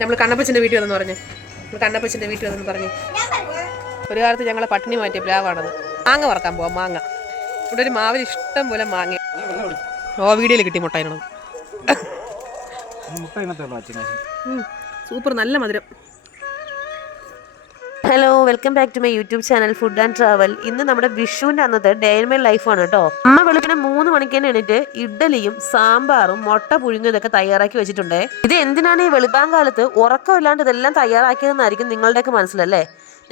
നമ്മൾ കണ്ണപ്പച്ചൻ്റെ വീട്ടിൽ വന്നെന്ന് പറഞ്ഞു. നമ്മൾ കണ്ണപ്പച്ചൻ്റെ വീട്ടിൽ വന്നെന്ന് പറഞ്ഞു. ഒരു കാലത്ത് ഞങ്ങളെ പട്ടിണി മാറ്റിയ പ്ലാവാണത്. മാങ്ങ വറക്കാൻ പോവാം. മാങ്ങ ഇവിടെ ഒരു മാവിൽ ഇഷ്ടം പോലെ മാങ്ങ. വീഡിയോയിൽ കിട്ടി മുട്ട അതിനോട്. സൂപ്പർ, നല്ല മധുരം. Hello, welcome back to my YouTube channel food and travel. ഇന്ന് നമ്മുടെ വിഷുവിൻ്റെ അന്നത്തെ ഡേ ഇൻ മൈ ലൈഫാണ് കേട്ടോ. അമ്മ വെളുപ്പിനെ 3 മണിക്ക് തന്നെ എണീറ്റ് ഇഡ്ഡലിയും സാമ്പാറും മുട്ട പുഴുങ്ങിയതൊക്കെ തയ്യാറാക്കി വെച്ചിട്ടുണ്ട്. ഇത് എന്തിനാണ് ഈ വെളുപ്പാങ്കാലത്ത് ഉറക്കമില്ലാണ്ട് ഇതെല്ലാം തയ്യാറാക്കിയതെന്നായിരിക്കും നിങ്ങളുടെയൊക്കെ മനസ്സിലല്ലേ.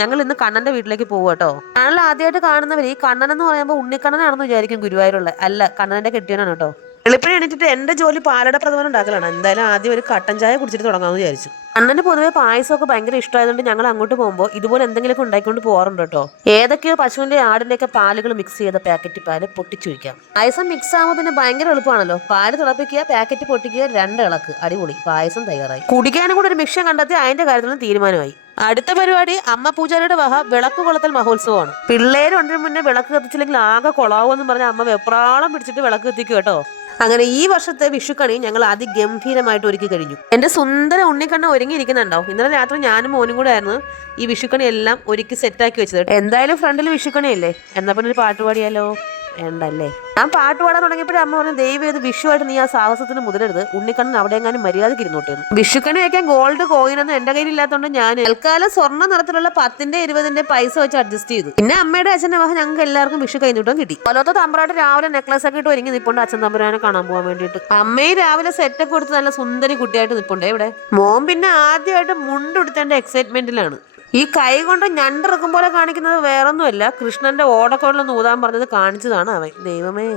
ഞങ്ങൾ ഇന്ന് കണ്ണന്റെ വീട്ടിലേക്ക് പോകും കേട്ടോ. ചാനൽ ആദ്യമായിട്ട് കാണുന്നവർ ഈ കണ്ണൻ എന്ന് പറയുമ്പോൾ ഉണ്ണിക്കണ്ണനാണെന്ന് വിചാരിക്കും, ഗുരുവായൂരുള്ള. അല്ല, കണ്ണന്റെ കെട്ടിയനാണ് കേട്ടോ. വെളുപ്പിനെ എണീറ്റിട്ട് എന്റെ ജോലി പാലട പ്രഥമൻ ഉണ്ടാക്കലാണ്. എന്തായാലും ആദ്യം ഒരു കട്ടൻ ചായ കുടിച്ചിട്ട് തുടങ്ങാമെന്ന് വിചാരിച്ചു. അണ്ണന് പൊതുവെ പായസമൊക്കെ ഭയങ്കര ഇഷ്ടമായതുകൊണ്ട് ഞങ്ങൾ അങ്ങോട്ട് പോകുമ്പോൾ ഇതുപോലെ എന്തെങ്കിലുമൊക്കെ ഉണ്ടാക്കിക്കൊണ്ട് പോകാറുണ്ട് കേട്ടോ. ഏതൊക്കെയോ പശുവിന്റെ ആടിന്റെയൊക്കെ പാലുകൾ മിക്സ് ചെയ്ത പാക്കറ്റ് പാല് പൊട്ടിച്ചു വയ്ക്കാം. പായസം മിക്സ് ആകുമ്പോൾ പിന്നെ ഭയങ്കര എളുപ്പമാണല്ലോ. പാല് തിളപ്പിക്കുക, പാക്കറ്റ് പൊട്ടിക്കുക, 2 ഇളക്ക്, അടിപൊളി പായസം തയ്യാറായി. കുടിക്കാനും കൂടെ ഒരു മിക്ഷൻ കണ്ടെത്തി അതിന്റെ കാര്യത്തിലും തീരുമാനമായി. അടുത്ത പരിപാടി അമ്മ പൂജാരിയുടെ വക വിളക്ക് കൊളുത്തൽ മഹോത്സവമാണ്. പിള്ളേര് ഒന്നിനു മുന്നേ വിളക്ക് കത്തിച്ചില്ലെങ്കിൽ ആകെ കൊളാവെന്ന് പറഞ്ഞ അമ്മ വെപ്രാളം പിടിച്ചിട്ട് വിളക്ക് കത്തിക്കും കേട്ടോ. അങ്ങനെ ഈ വർഷത്തെ വിഷുക്കണി ഞങ്ങൾ അതിഗംഭീരമായിട്ട് ഒരുക്കി കഴിഞ്ഞു. എന്റെ സുന്ദര ഉണ്ണിക്കണ്ണ ഒരുങ്ങിയിരിക്കുന്നുണ്ടോ. ഇന്നലെ രാത്രി ഞാനും മോനും കൂടെ ആയിരുന്നു ഈ വിഷുക്കണി എല്ലാം ഒരുക്കി സെറ്റാക്കി വെച്ചത്. എന്തായാലും ഫ്രണ്ടിൽ വിഷുക്കണിയല്ലേ, എന്നാ പിന്നെ ഒരു പാട്ട് പാടിയാലോ? വേണ്ടല്ലേ. ഞാൻ പാട്ട് പാടാൻ തുടങ്ങിയപ്പോഴും അമ്മ പറഞ്ഞു, ദൈവം ഇത് വിഷുവായിട്ട് നീ ആ സാഹസത്തിന് മുതിരരുത്, ഉണ്ണിക്കണ്ണൻ അവിടെ എങ്ങാനും മര്യാദയ്ക്ക് ഇരുന്നോട്ടേന്ന്. വിഷുക്കണി വയ്ക്കാൻ ഗോൾഡ് കോയിനൊന്നും എന്റെ കയ്യിൽ ഇല്ലാത്തതുകൊണ്ട് ഞാൻ തൽക്കാലം സ്വർണ്ണ നിറത്തിലുള്ള 10 20 പൈസ വെച്ച് അഡ്ജസ്റ്റ് ചെയ്തു. പിന്നെ അമ്മയുടെ അച്ഛന്റെ മകൻ ഞങ്ങൾക്ക് എല്ലാവർക്കും വിഷു കഴിഞ്ഞിട്ടും കിട്ടി. പോലത്തെ തമ്പ്രാട്ട് രാവിലെ നെക്ലസ് ഒക്കെ ഇട്ട് ഒരുങ്ങി നിൽപ്പുണ്ട് അച്ഛൻ തമ്പുരാനെ കാണാൻ പോകാൻ വേണ്ടിയിട്ട്. അമ്മയും രാവിലെ സെറ്റൊക്കെ കൊടുത്ത് നല്ല സുന്ദരി കുട്ടിയായിട്ട് നിൽപ്പുണ്ടേ ഇവിടെ. മോൻ പിന്നെ ആദ്യമായിട്ട് മുണ്ടെടുത്തേണ്ട എക്സൈറ്റ്മെന്റിലാണ്. ഈ കൈ കൊണ്ട് ഞണ്ടിറക്കും പോലെ കാണിക്കുന്നത് വേറൊന്നുമല്ല, കൃഷ്ണന്റെ ഓടക്കോളിലൊന്ന് ഊതാൻ പറഞ്ഞത് കാണിച്ചതാണ് അവൻ. ദൈവമേ,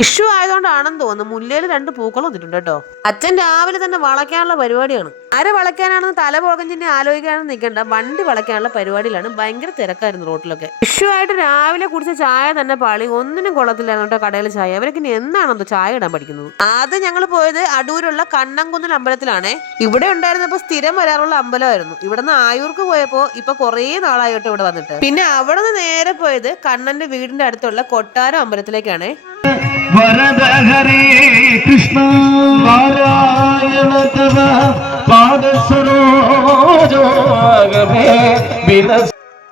വിഷു ആയതുകൊണ്ടാണെന്ന് തോന്നുന്നു മുല്ലയിൽ 2 പൂക്കൾ വന്നിട്ടുണ്ട് കേട്ടോ. അച്ഛൻ രാവിലെ തന്നെ വളയ്ക്കാനുള്ള പരിപാടിയാണ്. ആരെ വളയ്ക്കാനാണെന്ന് തല പുറകഞ്ചിനെ ആലോചിക്കാണെന്ന് നിൽക്കണ്ട, വണ്ടി വളയ്ക്കാനുള്ള പരിപാടിയിലാണ്. ഭയങ്കര തിരക്കായിരുന്നു റോട്ടിലൊക്കെ. വിഷു ആയിട്ട് രാവിലെ കുടിച്ച ചായ തന്നെ പാളി, ഒന്നിനും കൊള്ളത്തില്ലായിരുന്നു കേട്ടോ കടയിലെ ചായ. അവരൊക്കെ ഇനി എന്നാണെന്നോ ചായ ഇടാൻ പഠിക്കുന്നത്. ആദ്യം ഞങ്ങൾ പോയത് അടൂരുള്ള കണ്ണംകുന്നൻ അമ്പലത്തിലാണേ. ഇവിടെ ഉണ്ടായിരുന്നപ്പോൾ സ്ഥിരം വരാറുള്ള അമ്പലമായിരുന്നു. ഇവിടുന്ന് ആയൂർക്ക് പോയപ്പോ ഇപ്പൊ കുറേ നാളായിട്ട് ഇവിടെ വന്നിട്ട്. പിന്നെ അവിടെ നിന്ന് നേരെ പോയത് കണ്ണന്റെ വീടിന്റെ അടുത്തുള്ള കൊട്ടാരം അമ്പലത്തിലേക്കാണേ. വരദ ഹരേ കൃഷ്ണ നാരായണ തവ പാദസരോജോഗമേ വിലസ.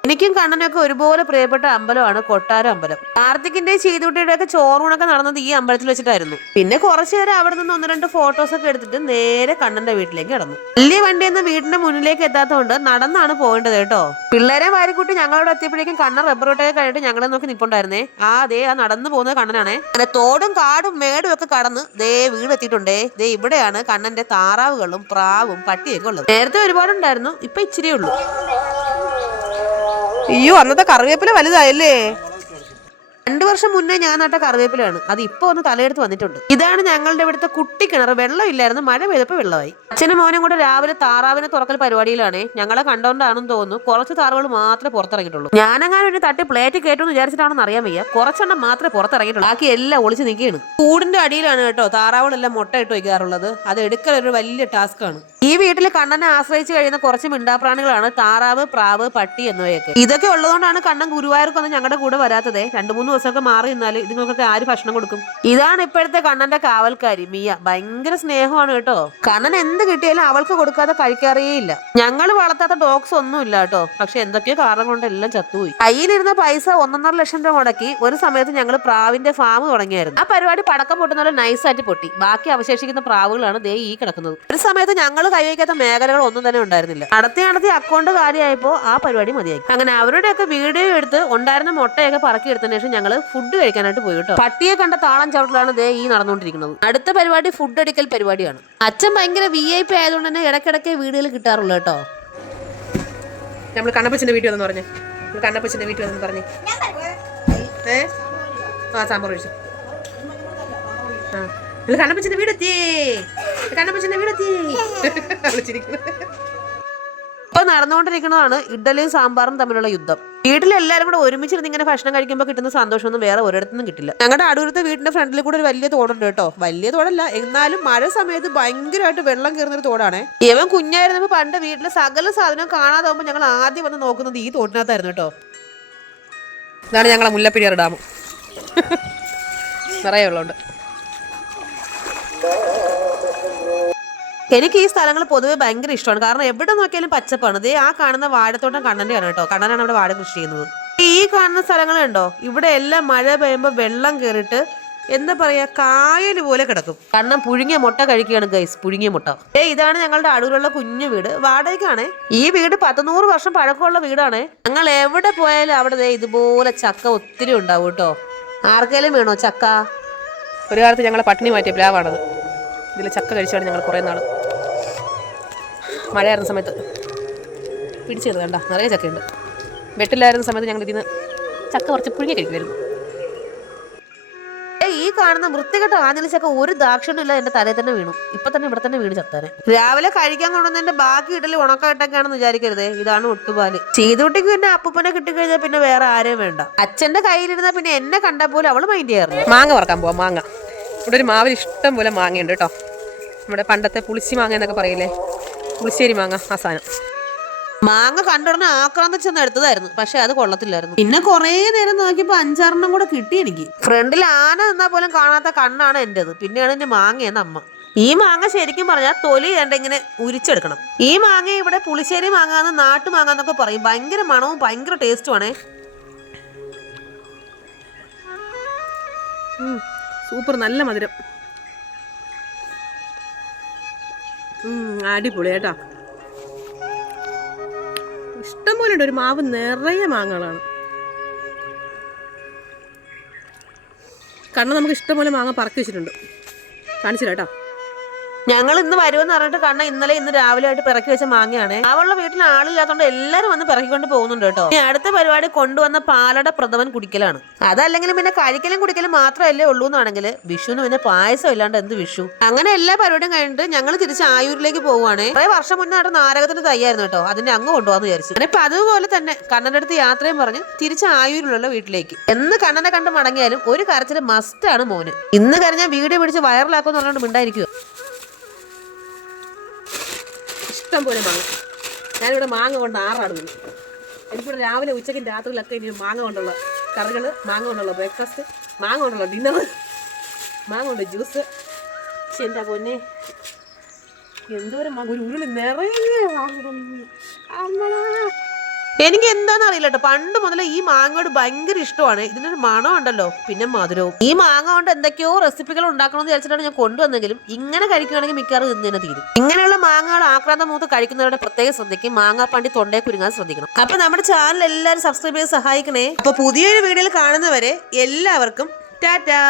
എനിക്കും കണ്ണനൊക്കെ ഒരുപോലെ പ്രിയപ്പെട്ട അമ്പലമാണ് കൊട്ടാരം അമ്പലം. കാർത്തികിന്റെ ചെയ്തുട്ടിയുടെ ഒക്കെ ചോറൂണൊക്കെ നടന്നത് ഈ അമ്പലത്തിൽ വെച്ചിട്ടായിരുന്നു. പിന്നെ കുറച്ചു നേരം അവിടെ നിന്ന് 1-2 ഫോട്ടോസ് ഒക്കെ എടുത്തിട്ട് നേരെ കണ്ണന്റെ വീട്ടിലേക്ക് കടന്നു. വലിയ വണ്ടിയൊന്നും വീടിന്റെ മുന്നിലേക്ക് എത്താത്തതുകൊണ്ട് നടന്നാണ് പോകേണ്ടത് കേട്ടോ. പിള്ളേരെ വാരിക്കൂട്ടി ഞങ്ങളോട് എത്തിയപ്പോഴേക്കും കണ്ണൻ റബ്ബർ വെട്ടൊക്കെ കഴിഞ്ഞിട്ട് ഞങ്ങളെ നോക്കി നിൽപ്പുണ്ടായിരുന്നേ. അതേ ആ നടന്നു പോകുന്നത് കണ്ണനാണേ. അങ്ങനെ തോടും കാടും മേടും ഒക്കെ കടന്ന് ദേ വീട് എത്തിയിട്ടുണ്ടേ. ദേ ഇവിടെയാണ് കണ്ണന്റെ താറാവുകളും പ്രാവും പട്ടിയൊക്കെ ഉള്ളത്. നേരത്തെ ഒരുപാടുണ്ടായിരുന്നു, ഇപ്പൊ ഇച്ചിരിയേ ഉള്ളൂ. അയ്യോ, അന്നത്തെ കറിവേപ്പില വലുതായല്ലേ. 2 വർഷം മുന്നേ ഞാൻ നട്ട കറിവേപ്പിലാണ്. അത് ഇപ്പൊ ഒന്ന് തലയെടുത്ത് വന്നിട്ടുണ്ട്. ഇതാണ് ഞങ്ങളുടെ ഇവിടുത്തെ കുട്ടി കിണർ. വെള്ളം ഇല്ലായിരുന്നു, മഴ പെയ്തപ്പോ വെള്ളമായി. അച്ഛനും മോനും കൂടെ രാവിലെ താറാവിനെ തുറക്കൽ പരിപാടിയിലാണേ. ഞങ്ങളെ കണ്ടോണ്ടാണെന്ന് തോന്നുന്നു കുറച്ച് താറാവുകൾ മാത്രമേ പുറത്തിറങ്ങിയിട്ടുള്ളൂ. ഞാനങ്ങനെ ഒരു തട്ടി പ്ലേറ്റ് കേട്ടു വിചാരിച്ചിട്ടാണെന്ന് അറിയാൻ വയ്യ. കുറച്ചെണ്ണം മാത്രമേ പുറത്തിറങ്ങിയിട്ടുള്ളൂ, ബാക്കി എല്ലാം ഒളിച്ച് നിൽക്കുകയാണ്. കൂടിന്റെ അടിയിലാണ് കേട്ടോ താറാവുകളെല്ലാം മുട്ട ഇട്ട് വയ്ക്കാറുള്ളത്. അത് എടുക്കൽ ഒരു വലിയ ടാസ്ക് ആണ്. ഈ വീട്ടിൽ കണ്ണനെ ആശ്രയിച്ച് കഴിയുന്ന കുറച്ച് മിണ്ടാപ്രാണികളാണ് താറാവ്, പ്രാവ്, പട്ടി എന്നിവയൊക്കെ. ഇതൊക്കെ ഉള്ളതുകൊണ്ടാണ് കണ്ണൻ ഗുരുവായൂർക്കൊന്നും ഞങ്ങളുടെ കൂടെ വരാത്തത്. 2-3 ദിവസമൊക്കെ മാറി നിന്നാല് ഇതുങ്ങൾക്കൊക്കെ ആര് ഭക്ഷണം കൊടുക്കും? ഇതാണ് ഇപ്പോഴത്തെ കണ്ണന്റെ കാവൽക്കാരി മിയ. ഭയങ്കര സ്നേഹമാണ് കേട്ടോ. കണ്ണൻ എന്ത് കിട്ടിയാലും അവൾക്ക് കൊടുക്കാതെ കഴിക്കാറേയില്ല. ഞങ്ങൾ വളർത്താത്ത ഡോഗ്സ് ഒന്നും ഇല്ല കേട്ടോ. പക്ഷെ എന്തൊക്കെയോ കാരണം കൊണ്ട് എല്ലാം ചത്തുപോയി. കയ്യിലിരുന്ന പൈസ 1.5 ലക്ഷം രൂപ മുടക്കി ഒരു സമയത്ത് ഞങ്ങൾ പ്രാവിന്റെ ഫാം തുടങ്ങിയായിരുന്നു. ആ പരിപാടി പടക്കം പൊട്ടുന്ന നൈസായിട്ട് പൊട്ടി. ബാക്കി അവശേഷിക്കുന്ന പ്രാവുകളാണ് ദേ ഈ കിടക്കുന്നത്. ഒരു സമയത്ത് ഞങ്ങൾ കൈവയ്ക്കാത്ത മേഖലകൾ ഒന്നും തന്നെ ഉണ്ടായിരുന്നില്ല. നടത്തി അക്കൗണ്ട് കാര്യമായപ്പോ ആ പരിപാടി മതിയായി. അങ്ങനെ അവരുടെയൊക്കെ വീഡിയോ എടുത്ത് ഉണ്ടായിരുന്ന മുട്ടയൊക്കെ പറക്കി എടുത്തതിന് ശേഷം ഞങ്ങൾ ഫുഡ് കഴിക്കാനായിട്ട് പോയി കേട്ടോ. പട്ടിയെ കണ്ട താളം ചവിട്ടലാണ് ദേ ഈ നടന്നുകൊണ്ടിരിക്കുന്നത്. അടുത്ത പരിപാടി ഫുഡ് അടിക്കൽ പരിപാടിയാണ്. അച്ഛൻ ഭയങ്കര VIP ആയതുകൊണ്ട് തന്നെ ഇടയ്ക്കിടയ്ക്ക് വീടുകളിൽ കിട്ടാറുള്ളൂ കേട്ടോ. നമ്മൾ കണ്ണപ്പച്ചന്റെ വീട്ടിൽ വന്നെന്ന് പറഞ്ഞു. കണ്ണപ്പച്ചന്റെ വീട്ടിൽ വന്നെന്ന് പറഞ്ഞു. സാമ്പാർ ഒഴിച്ചു. കണ്ണപ്പച്ചന്റെ വീടെത്തി. കണ്ണപ്പച്ചന്റെ വീടെത്തി. ഇപ്പൊ നടന്നുകൊണ്ടിരിക്കുന്നതാണ് ഇഡ്ഡലിയും സാമ്പാറും തമ്മിലുള്ള യുദ്ധം. വീട്ടിലെല്ലാവരും കൂടെ ഒരുമിച്ചിരുന്ന് ഇങ്ങനെ ഭക്ഷണം കഴിക്കുമ്പോൾ കിട്ടുന്ന സന്തോഷമൊന്നും വേറെ ഒരിടത്തുനിന്നും കിട്ടില്ല. ഞങ്ങളുടെ അടൂരത്തെ വീടിന്റെ ഫ്രണ്ടിൽ കൂടെ ഒരു വലിയ തോടുണ്ട് കേട്ടോ. വലിയ തോടല്ല, എന്നാലും മഴ സമയത്ത് ഭയങ്കരമായിട്ട് വെള്ളം കയറുന്നൊരു തോടാണ്. ഇവൻ കുഞ്ഞായിരുന്നപ്പോൾ പണ്ട് വീട്ടിലെ സകല സാധനം കാണാതെ പോകുമ്പോൾ ഞങ്ങൾ ആദ്യം വന്ന് നോക്കുന്നത് ഈ തോട്ടിനകത്തായിരുന്നു കേട്ടോ. ഇതാണ് ഞങ്ങളെ മുല്ലപ്പെരിയാർ ഡാം. നിറയെ വെള്ളമുണ്ട്. എനിക്ക് ഈ സ്ഥലങ്ങൾ പൊതുവെ ഭയങ്കര ഇഷ്ടമാണ്. കാരണം എവിടെ നോക്കിയാലും പച്ചപ്പാണ്. ദേ ആ കാണുന്ന വാഴത്തോട്ടം കണ്ണൻ്റെയാണ് കേട്ടോ. കണ്ണനാണ് അവിടെ വാഴ കൃഷി ചെയ്യുന്നത്. ഈ കാണുന്ന സ്ഥലങ്ങൾ കണ്ടോ, ഇവിടെ എല്ലാം മഴ പെയ്യുമ്പോൾ വെള്ളം കയറിയിട്ട് എന്താ പറയാ, കായൽ പോലെ കിടക്കും. കണ്ണൻ പുഴുങ്ങിയ മുട്ട കഴിക്കുകയാണ് ഗൈസ്, പുഴുങ്ങിയ മുട്ട. ഇതാണ് ഞങ്ങളുടെ അടൂരുള്ള കുഞ്ഞു വീട്, വാടകയ്ക്കാണ്. ഈ വീട് 100 വർഷം പഴക്കമുള്ള വീടാണ്. ഞങ്ങൾ എവിടെ പോയാലും അവിടെ ഇതുപോലെ ചക്ക ഒത്തിരി ഉണ്ടാവും കേട്ടോ. ആർക്കെങ്കിലും വേണോ ചക്ക? ഒരു കാലത്ത് ഞങ്ങളെ പട്ടിണി മാറ്റിയ പ്ലാവാണത്. ഇതിൽ ചക്ക കഴിച്ചാണ് ഞങ്ങൾ കുറേ നാൾ. മഴയായിരുന്ന സമയത്ത് പിടിച്ചത് കണ്ട നിറയെ ചക്കയുണ്ട്. വെട്ടില്ലായിരുന്ന സമയത്ത് ഞങ്ങൾ ഇതിന് ചക്ക കുറച്ച് പുഴുങ്ങി കഴിക്കുമായിരുന്നു. ഈ കാണുന്ന വൃത്തികെട്ട ആഞ്ഞലി ചക്ക ഒരു ദാക്ഷിണ്യം എന്റെ തലയിൽ തന്നെ വീണു. ഇപ്പൊ തന്നെ ഇവിടെ തന്നെ വീണ് ചത്താനെ. രാവിലെ കഴിക്കാൻ കൊണ്ടുവന്നതിന്റെ ബാക്കി ഇഡലി ഉണക്കായിട്ടൊക്കെയാണെന്ന് വിചാരിക്കരുത്. ഇതാണ് ഒട്ടുപാല്. ചെയ്തുട്ടിക്ക് പിന്നെ അപ്പൂപ്പനെ കിട്ടിക്കഴിഞ്ഞാൽ പിന്നെ വേറെ ആരെയും വേണ്ട. അച്ഛന്റെ കയ്യിലിരുന്ന പിന്നെ എന്നെ കണ്ടാൽ പോലും അവള് മൈൻഡ് ചെയ്യാറില്ല. മാങ്ങ വറക്കാൻ പോവാം. മാങ്ങ ഇവിടെ ഒരു മാവിൽ ഇഷ്ടം പോലെ മാങ്ങയുണ്ട് കേട്ടോ. നമ്മുടെ പണ്ടത്തെ പുളിശ്ശി മാങ്ങ എന്നൊക്കെ പറയില്ലേ, പുളിശ്ശേരി മാങ്ങ, ആ സാധനം. മാങ്ങ കണ്ടുടനെ ആക്രാന്തി ചെന്ന് എടുത്തതായിരുന്നു, പക്ഷെ അത് കൊള്ളത്തില്ലായിരുന്നു. പിന്നെ കുറേ നേരം നോക്കിയപ്പോ 5-6 കൂടെ കിട്ടി എനിക്ക്. ഫ്രണ്ടിൽ ആന നിന്നാൽ പോലും കാണാത്ത കണ്ണാണ് എന്റേത്. പിന്നെയാണ് എന്റെ മാങ്ങയെന്ന് അമ്മ. ഈ മാങ്ങ ശരിക്കും പറഞ്ഞാൽ തൊലി ഇങ്ങനെ ഉരിച്ചെടുക്കണം. ഈ മാങ്ങ ഇവിടെ പുളിശ്ശേരി മാങ്ങാന്ന് നാട്ടുമാങ്ങ എന്നൊക്കെ പറയും. ഭയങ്കര മണവും ഭയങ്കര ടേസ്റ്റുമാണേ. സൂപ്പർ, നല്ല മധുരം. അടിപൊളി കേട്ടോ. ഇഷ്ടംപോലെ ഉണ്ട്. ഒരു മാവ് നിറയെ മാങ്ങകളാണ്. കണ്ണ നമുക്ക് ഇഷ്ടംപോലെ മാങ്ങ പറക്കി വെച്ചിട്ടുണ്ട്. കാണിച്ചില്ല കേട്ടോ. ഞങ്ങൾ ഇന്ന് വരുമെന്ന് പറഞ്ഞിട്ട് കണ്ണ ഇന്നലെ ഇന്ന് രാവിലെ ആയിട്ട് പിറക്കി വെച്ച മാങ്ങയാണ്. അവളുടെ വീട്ടിൽ ആളില്ലാത്തതുകൊണ്ട് എല്ലാവരും വന്ന് പിറക്കിക്കൊണ്ട് പോകുന്നുണ്ട് കേട്ടോ. അടുത്ത പരിപാടി കൊണ്ടുവന്ന പാലട പ്രഥമൻ കുടിക്കലാണ്. അതല്ലെങ്കിലും പിന്നെ കഴിക്കലും കുടിക്കലും മാത്രമല്ലേ ഉള്ളൂ എന്നാണെങ്കിൽ വിഷുവിന് പിന്നെ പായസം ഇല്ലാണ്ട് എന്ത് വിഷു. അങ്ങനെ എല്ലാ പരിപാടിയും കഴിഞ്ഞിട്ട് ഞങ്ങൾ തിരിച്ച് ആയൂരിലേക്ക് പോവുകയാണ്. കുറെ വർഷം മുന്നേ അവിടെ നാരകത്തിന്റെ തയ്യായിരുന്നു കേട്ടോ. അതിന്റെ അങ്ങ് കൊണ്ടുപോകാന്ന് വിചാരിച്ചു. അങ്ങനെ ഇപ്പൊ അതുപോലെ തന്നെ കണ്ണന്റെ അടുത്ത് യാത്രയും പറഞ്ഞ് തിരിച്ച് ആയൂരിലുള്ള വീട്ടിലേക്ക്. എന്ന് കണ്ണനെ കണ്ട് മടങ്ങിയാലും ഒരു കരച്ചിൽ മസ്റ്റാണ് മോന്. ഇന്ന് കരഞ്ഞാൽ വീഡിയോ പിടിച്ച് വൈറലാക്കുമെന്ന് പറഞ്ഞുകൊണ്ട് മിണ്ടായിരിക്കുക. ഇഷ്ടം പോലെ മാങ്ങ. ഞാനിവിടെ മാങ്ങ കൊണ്ട് ആറാടുന്നു. എനിക്കിവിടെ രാവിലെ ഉച്ചയ്ക്കും രാത്രിയിലൊക്കെ ഇനി മാങ്ങ കൊണ്ടുള്ള കറികൾ, മാങ്ങ കൊണ്ടുള്ള ബ്രേക്ക്ഫാസ്റ്റ്, മാങ്ങ കൊണ്ടുള്ള ഡിന്നർ, മാങ്ങ കൊണ്ട് ജ്യൂസ്. പക്ഷെ എന്താ പൊന്നെ, എന്തോരം മാങ്ങ, ഒരു ഉരുളി നിറയെ മാങ്ങ. എനിക്ക് എന്താണെന്ന് അറിയില്ല കേട്ടോ. പണ്ട് മുതലേ ഈ മാങ്ങയോട് ഭയങ്കര ഇഷ്ടമാണ്. ഇതിനൊരു മണം ഉണ്ടല്ലോ, പിന്നെ മധുരവും. ഈ മാങ്ങ കൊണ്ട് എന്തൊക്കെയോ റെസിപ്പികൾ ഉണ്ടാക്കണമെന്ന് വിചാരിച്ചിട്ടാണ് ഞാൻ കൊണ്ടുവന്നെങ്കിലും ഇങ്ങനെ കഴിക്കുകയാണെങ്കിൽ മിക്കവാറും ഇന്ന് തീരും. ഇങ്ങനെയുള്ള മാങ്ങകൾ ആക്രാന്തം മൂത്ത് കഴിക്കുന്നവരുടെ പ്രത്യേകം ശ്രദ്ധിക്കും. മാങ്ങാപ്പണ്ടി തൊണ്ടയെ കുരുങ്ങാൻ ശ്രദ്ധിക്കണം. അപ്പൊ നമ്മുടെ ചാനൽ എല്ലാവരും സബ്സ്ക്രൈബ് ചെയ്ത് സഹായിക്കണേ. അപ്പൊ പുതിയൊരു വീഡിയോയിൽ കാണുന്നവരെ എല്ലാവർക്കും ടാറ്റാ.